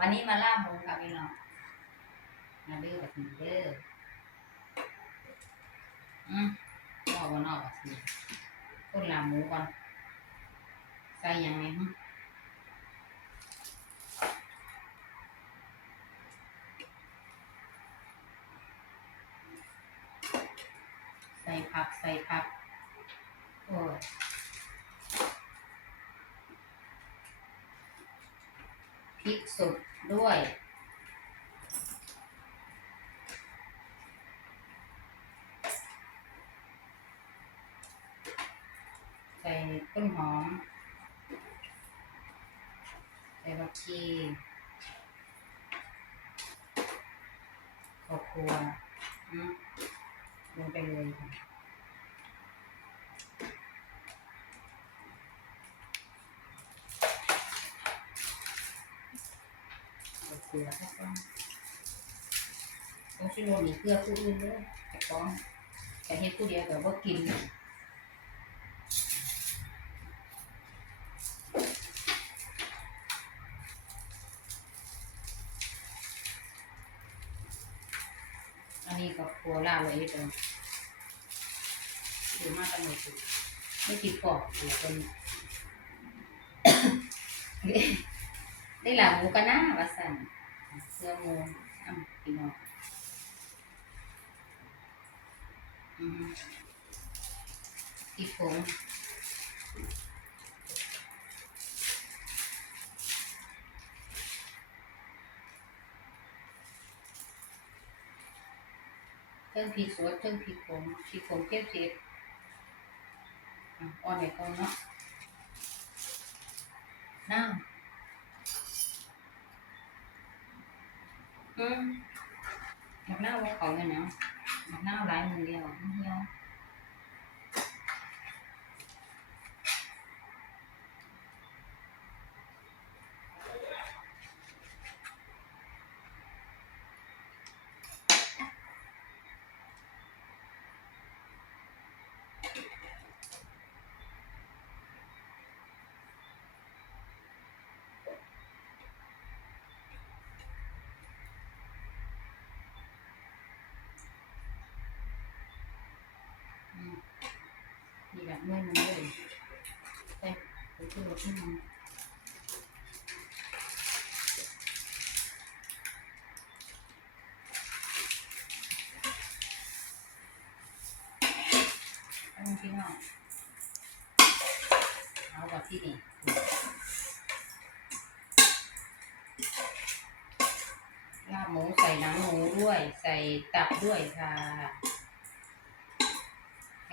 วันนี้มาล่าหมูค่ะพี่น้องมาดื้อแบบนี้เด้ออืมนอกว่านอกอะสิคนลาหมูก่อนใส่ยังไงฮึใส่ผักใส่ผักโอ้ยพริกสด ด้วย ใส่ต้นหอม ใส่ผักชีข้าวคั่วอืมลงไปเลยค่ะ เกลือครับต้องต้องชิโรมีเกลือผู้อื่นด้วยแต่ก้องแต่เฮ็ดผู้เดียวแต่ว่ากินอันนี้ก็ครัวล่าไว้เองหรือมากกันหมดไม่ติดปอกอยู่คนได้หลาหมูกันนะว่าสั่น เสื้อมูอะพี่น้องอืมพริกผงเครื่องพริกสดเครื่องพริกผงพริกผงเก็บเจ็บอ่อนไปก่อนเนาะน้ำ อืมมักนาวว่าเขาเนี่ยเนาะมักนาวหลายมือเดียวมันเดียวอืม เมื่อยมันเลยไปไปขึ้นรถขึ้นมาเอาพี่น้องเอาแบบที่นี่ลาบหมูใส่หนังหมูด้วย ใส่ตับด้วยค่ะ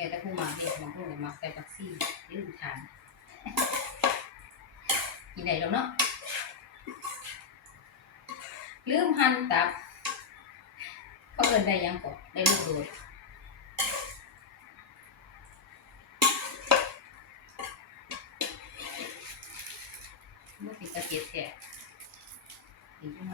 แม่ตะพูมาเด็กมันพูดเลยมาใส่บักซี่ยืมทานกินไหนแล้วเนาะลืมหั่นตับเขาเอินได้ยังก่อนได้ลูกโดดลูกติดตะเกียบแก่กินใช่ไหม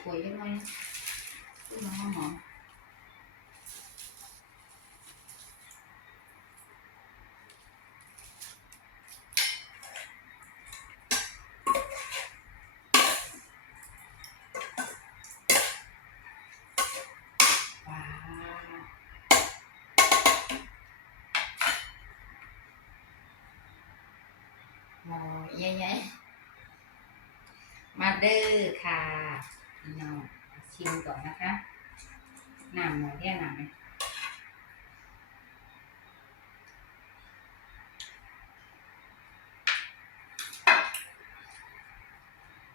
ขอบคุยได้ไหมพูดมาหอมว้าวหมอใหญ่ๆมาเด้อค่ะ นองชิมก่อนนะคะน้ำหน่อยเรียกน้ไหม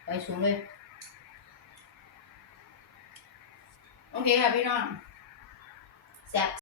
ไปสูงเลย โอเคค่ะพี่น้องแซ่บ